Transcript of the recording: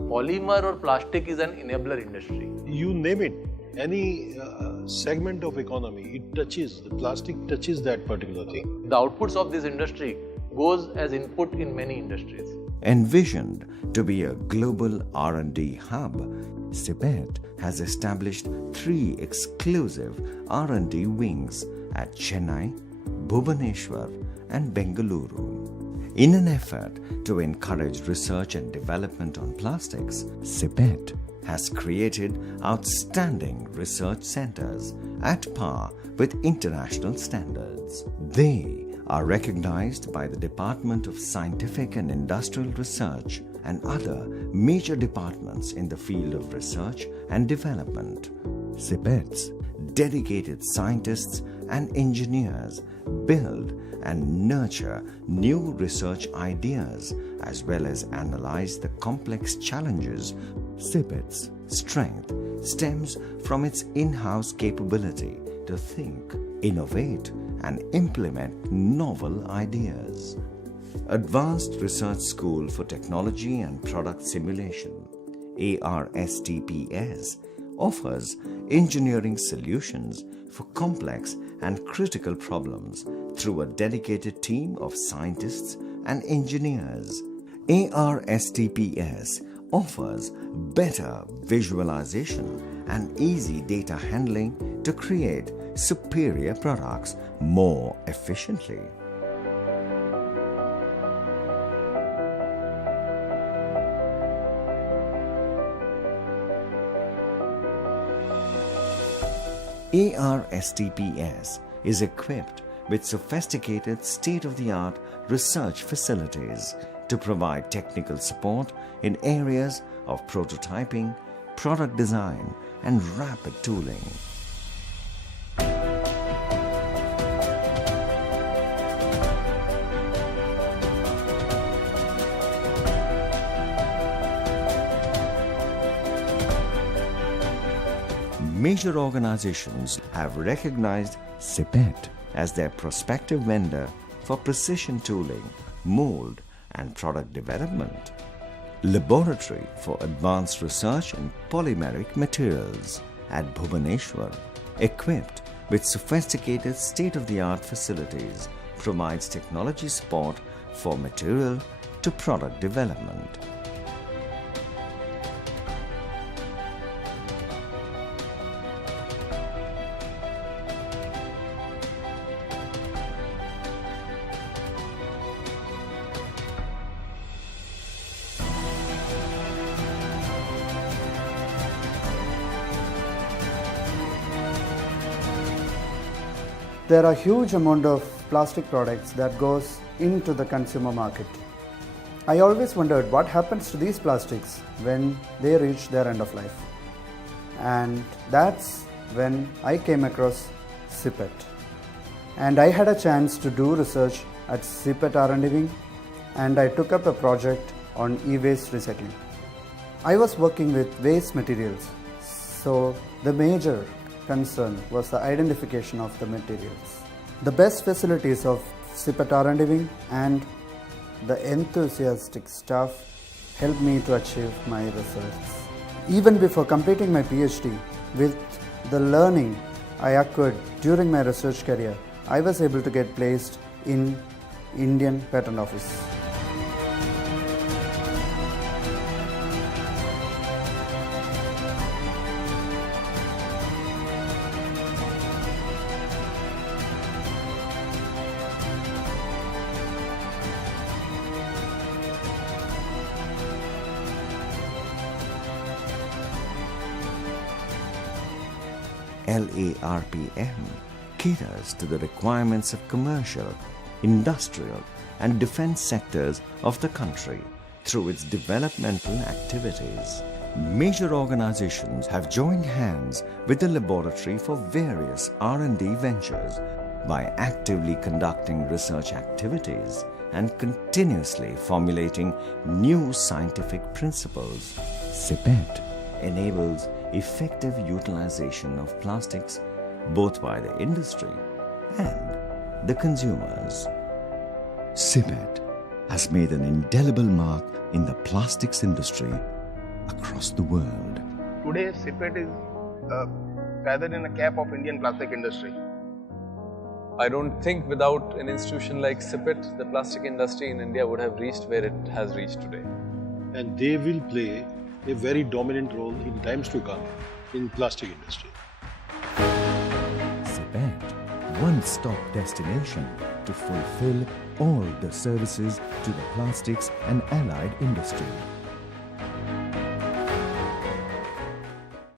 Polymer or plastic is an enabler industry. You name it, any segment of economy, it touches, the plastic touches that particular thing. The outputs of this industry goes as input in many industries. Envisioned to be a global R&D hub, CIPET has established 3 exclusive R&D wings at Chennai, Bhubaneswar and Bengaluru. In an effort to encourage research and development on plastics, CIPET has created outstanding research centers at par with international standards. They are recognized by the Department of Scientific and Industrial Research and other major departments in the field of research and development. CIPET's dedicated scientists and engineers build and nurture new research ideas as well as analyze the complex challenges. CIPET's strength stems from its in-house capability to think, innovate and implement novel ideas. Advanced Research School for Technology and Product Simulation, ARSTPS, offers engineering solutions for complex and critical problems through a dedicated team of scientists and engineers. ARSTPS offers better visualization and easy data handling to create superior products more efficiently. ARSTPS is equipped with sophisticated state-of-the-art research facilities to provide technical support in areas of prototyping, product design, and rapid tooling. Major organizations have recognized CIPET as their prospective vendor for precision tooling, mold, and product development. Laboratory for Advanced Research in Polymeric Materials at Bhubaneswar, equipped with sophisticated state-of-the-art facilities, provides technology support for material to product development. There are huge amount of plastic products that goes into the consumer market. I always wondered what happens to these plastics when they reach their end of life. And that's when I came across CIPET. And I had a chance to do research at CIPET R&D wing, and I took up a project on e-waste recycling. I was working with waste materials, so the major concern was the identification of the materials. The best facilities of CIPET R&D wing and the enthusiastic staff helped me to achieve my research. Even before completing my PhD, with the learning I acquired during my research career, I was able to get placed in Indian Patent Office. LARPM caters to the requirements of commercial, industrial, and defense sectors of the country through its developmental activities. Major organizations have joined hands with the laboratory for various R&D ventures by actively conducting research activities and continuously formulating new scientific principles. CIPET enables effective utilization of plastics both by the industry and the consumers. CIPET has made an indelible mark in the plastics industry across the world. Today, CIPET is feathered in a cap of Indian plastic industry. I don't think without an institution like CIPET, the plastic industry in India would have reached where it has reached today. And they will play a very dominant role in times to come in plastic industry. CIPET, one-stop destination to fulfill all the services to the plastics and allied industry.